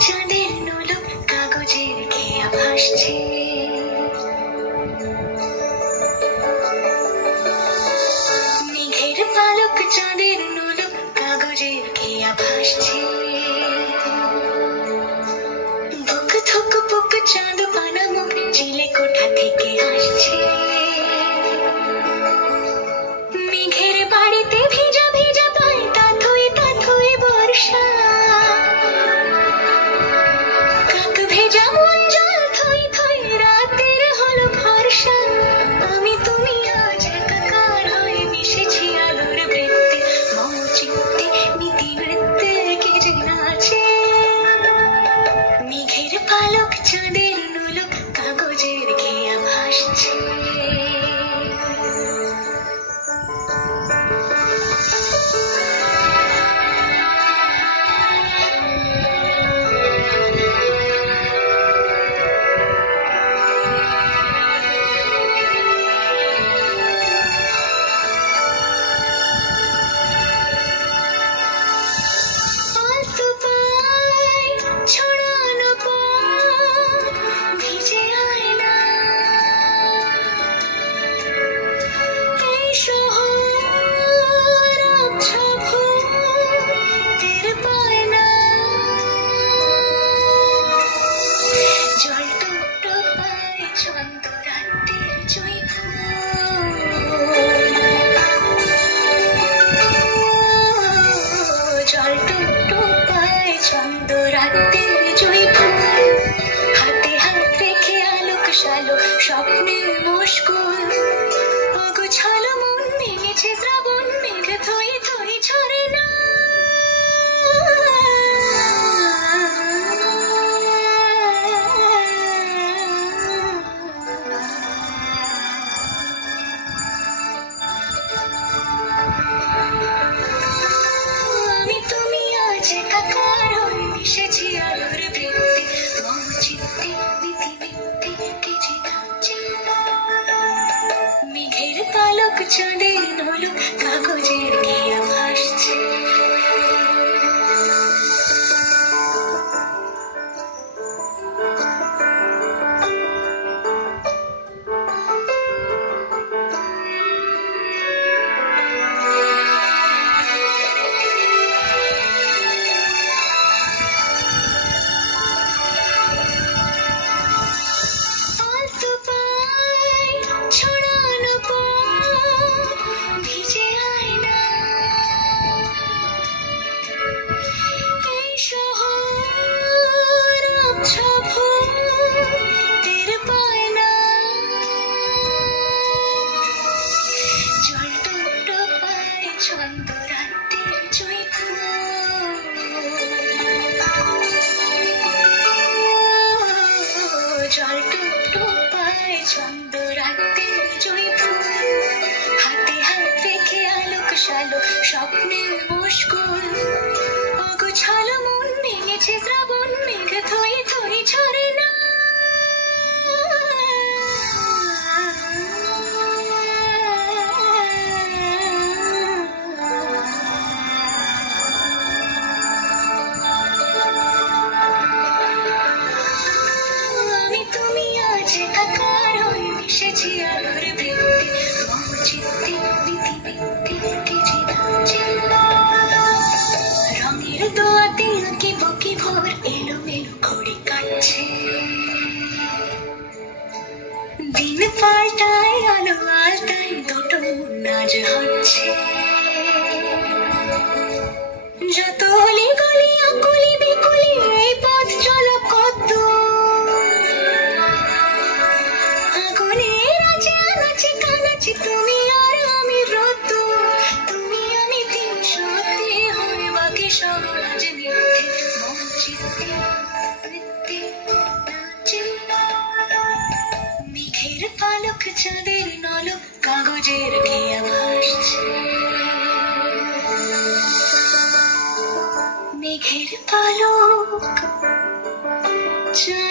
চাঁদের নোলক কাগজের খেয়া ভাসছে। মেঘের পালক চাঁদের নোলক কাগজের খেয়া ভাসছে। বুক থুক বুক চাঁদ পানা মুখ চিলে কোঠা থেকে আসছে। মেঘের বাড়িতে ভিজা ভিজা পায় তাথুই তাথুই বর্ষা। কাক ভেজা মন জল থই থই রাতের হলো ভরসা। আমি তুমি আজ একাকার হয়ে মিশেছি আলোর বৃত্তে। মম চিত্তে নীতি নৃত্যে কে যে নাচে। মেঘের পালক চাঁদের নোলক কাগজের খেয়া ভাসছে। আলতো পায় ছড়ানো পথ ভিজে আয়না। এই শহর আবছা ভোর টের পায় না। জল টুকটোপায় ছন্দ রাত্রির জুঁই ফুল। জল টুকটোপায় ছন্দ রাত্রির জুঁই ফুল। হাতে হাত রেখে আলোক সালো স্বপ্নের মুশকুল। অগোছালো মন ভেঙেছে শ্রাবণ মেঘ থই থই ঝরে না। আমি তুমি আজ একাকার হয়ে মিশেছি আলোর বৃত্তে। মম চিত্তে নীতি নৃত্যে কে যে নাচে। মেঘের পালক চাঁদের নোলক কাগজের খেয়া ভাসছে। আলতো পায় ছড়ানো পথ ভিজে আয়না। এই শহর আবছা ভোর টের পায় না। জল টুকটোপায় ছন্দ রাত্রির জুঁই ফুল। জল টুকটোপায় ছন্দ রাত্রির জুঁই ফুল। হাতে হাত রেখে আলোক সালো স্বপ্নের মুশকুল। অগোছালো মন ভেঙেছে শ্রাবণ মেঘ থই থই ঝরে না। আমি তুমি আজ একাকার হয়ে মিশেছি আলোর বৃত্তে। মম চিত্তে নীতি নৃত্যে কে যে নাচে। রঙের দোয়াতে আঁকি বুকি ভোর এলোমেলো ঘড়ি কাটছে। দিন পাল্টায় আলো আলতায় দুটো নাচ হচ্ছে। যত অলি গলি আকুলি বিকুলি এই পথ চলো কত। আগুনের আঁচে আনাচে কানাচে তুমি আর আমি রত। তুমি আমি তিন সত্যি হয়ে বাকি সব আজ মিথ্যে। মম চিত্তে নৃত্যে নাচে। মেঘের পালক চাঁদের নলক কাগজের খেয়া ভাসছে। মেঘের পালক চাঁদের